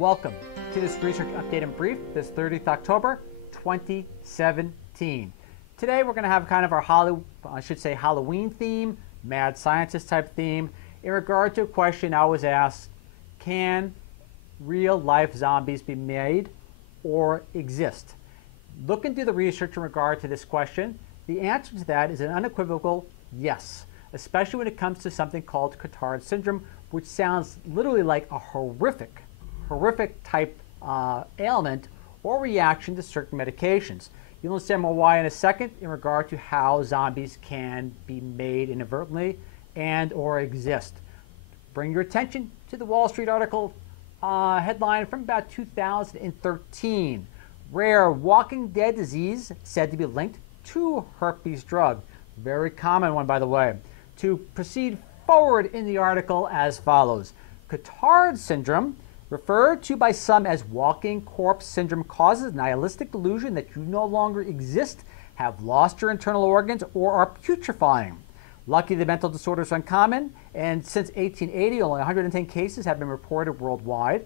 Welcome to this research update and brief this 30th October 2017. Today we're going to have kind of our Halloween theme, mad scientist type theme, in regard to a question I was asked: can real life zombies be made or exist? Looking through the research in regard to this question, the answer to that is an unequivocal yes, especially when it comes to something called Cotard syndrome, which sounds literally like a horrific type ailment or reaction to certain medications. You'll understand more why in a second in regard to how zombies can be made inadvertently and or exist. Bring your attention to the Wall Street article headline from about 2013. Rare Walking Dead disease said to be linked to herpes drug. Very common one, by the way. To proceed forward in the article as follows: Cotard syndrome, referred to by some as walking corpse syndrome, causes nihilistic delusion that you no longer exist, have lost your internal organs, or are putrefying. Lucky the mental disorder is uncommon, and since 1880, only 110 cases have been reported worldwide.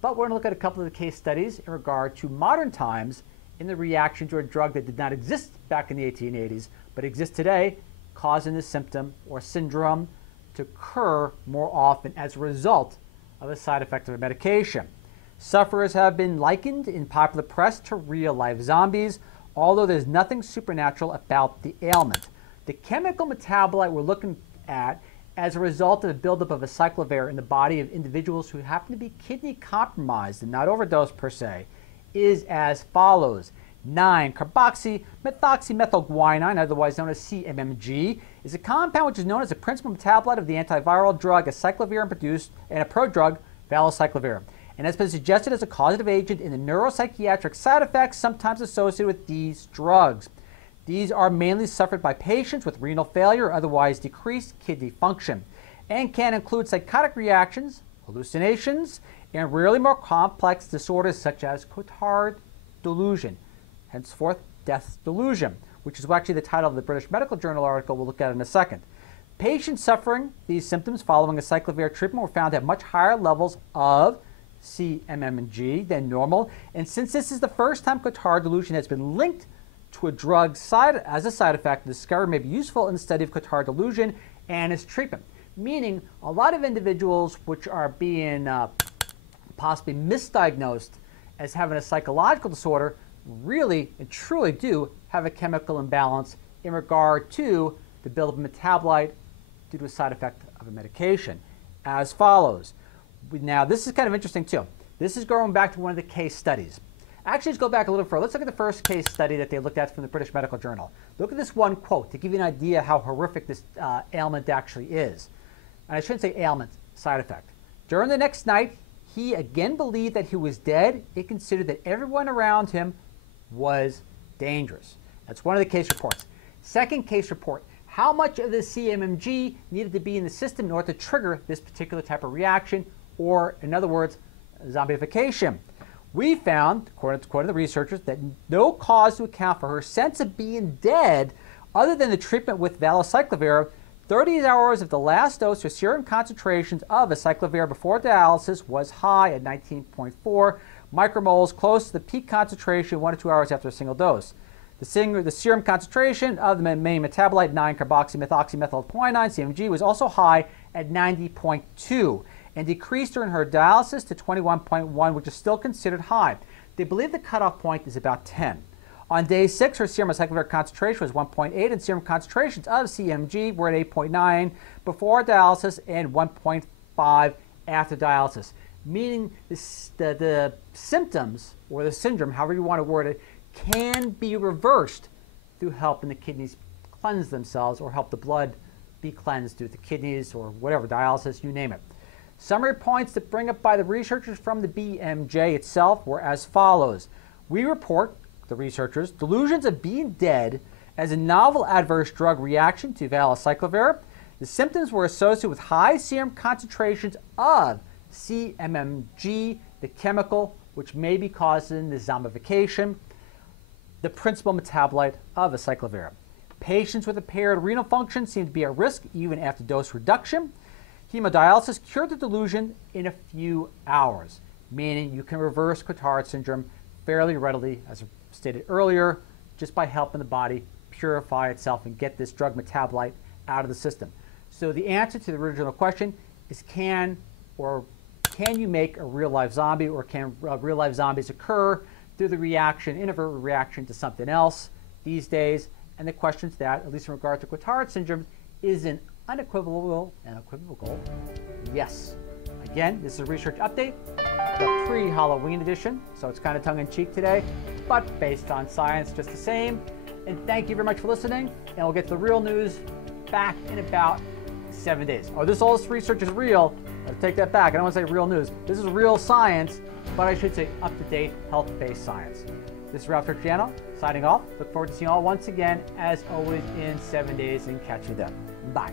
But we're going to look at a couple of the case studies in regard to modern times in the reaction to a drug that did not exist back in the 1880s, but exists today, causing the symptom or syndrome to occur more often as a result of a side effect of a medication. Sufferers have been likened in popular press to real-life zombies, although there's nothing supernatural about the ailment. The chemical metabolite we're looking at as a result of the buildup of acyclovir in the body of individuals who happen to be kidney compromised and not overdosed per se is as follows: 9-carboxymethylguanine, otherwise known as CMMG, is a compound which is known as the principal metabolite of the antiviral drug acyclovir and produced and a prodrug valacyclovir, and has been suggested as a causative agent in the neuropsychiatric side effects sometimes associated with these drugs. These are mainly suffered by patients with renal failure or otherwise decreased kidney function, and can include psychotic reactions, hallucinations, and rarely more complex disorders such as Cotard delusion, henceforth death delusion, which is actually the title of the British Medical Journal article we'll look at in a second. Patients suffering these symptoms following acyclovir treatment were found to have much higher levels of CMMG than normal, and since this is the first time Cotard delusion has been linked to a drug as a side effect, the discovery may be useful in the study of Cotard delusion and its treatment. Meaning, a lot of individuals which are being possibly misdiagnosed as having a psychological disorder really and truly do have a chemical imbalance in regard to the buildup of metabolite due to a side effect of a medication as follows. Now, this is kind of interesting too. This is going back to one of the case studies. Actually, let's go back a little further. Let's look at the first case study that they looked at from the British Medical Journal. Look at this one quote to give you an idea how horrific this ailment actually is. And I shouldn't say ailment, side effect. During the next night, he again believed that he was dead. He considered that everyone around him was dangerous. That's one of the case reports. Second case report: how much of the CMMG needed to be in the system in order to trigger this particular type of reaction, or in other words, zombification. We found, according to the researchers, that no cause to account for her sense of being dead other than the treatment with valacyclovir. 30 hours of the last dose, her serum concentrations of acyclovir before dialysis was high at 19.4 micromoles, close to the peak concentration 1 to 2 hours after a single dose. The serum concentration of the main metabolite, 9-carboxymethylguanine, CMG, was also high at 90.2 and decreased during her dialysis to 21.1, which is still considered high. They believe the cutoff point is about 10. On day 6, her serum acyclovir concentration was 1.8, and serum concentrations of CMG were at 8.9 before dialysis and 1.5 after dialysis, meaning the symptoms, or the syndrome, however you want to word it, can be reversed through helping the kidneys cleanse themselves, or help the blood be cleansed through the kidneys, or whatever, dialysis, you name it. Summary points to bring up by the researchers from the BMJ itself were as follows. We report, the researchers, delusions of being dead as a novel adverse drug reaction to valacyclovir. The symptoms were associated with high serum concentrations of CMMG, the chemical which may be causing the zombification, the principal metabolite of acyclovir. Patients with impaired renal function seem to be at risk even after dose reduction. Hemodialysis cured the delusion in a few hours. meaning you can reverse Cotard syndrome fairly readily, as stated earlier, just by helping the body purify itself and get this drug metabolite out of the system. So the answer to the original question is can you make a real-life zombie, or can real-life zombies occur through the reaction, inadvertent reaction to something else these days? And the question to that, at least in regard to Cotard syndrome, is an unequivocal yes. Again, this is a research update, the pre-Halloween edition, so it's kind of tongue-in-cheek today, but based on science just the same. And thank you very much for listening, and we'll get to the real news back in about 7 days. Oh, all this research is real. I'll take that back. I don't want to say real news. This is real science, but I should say up-to-date, health-based science. This is Ralph Citation, signing off. Look forward to seeing you all once again, as always, in 7 days, and catch you then. Bye.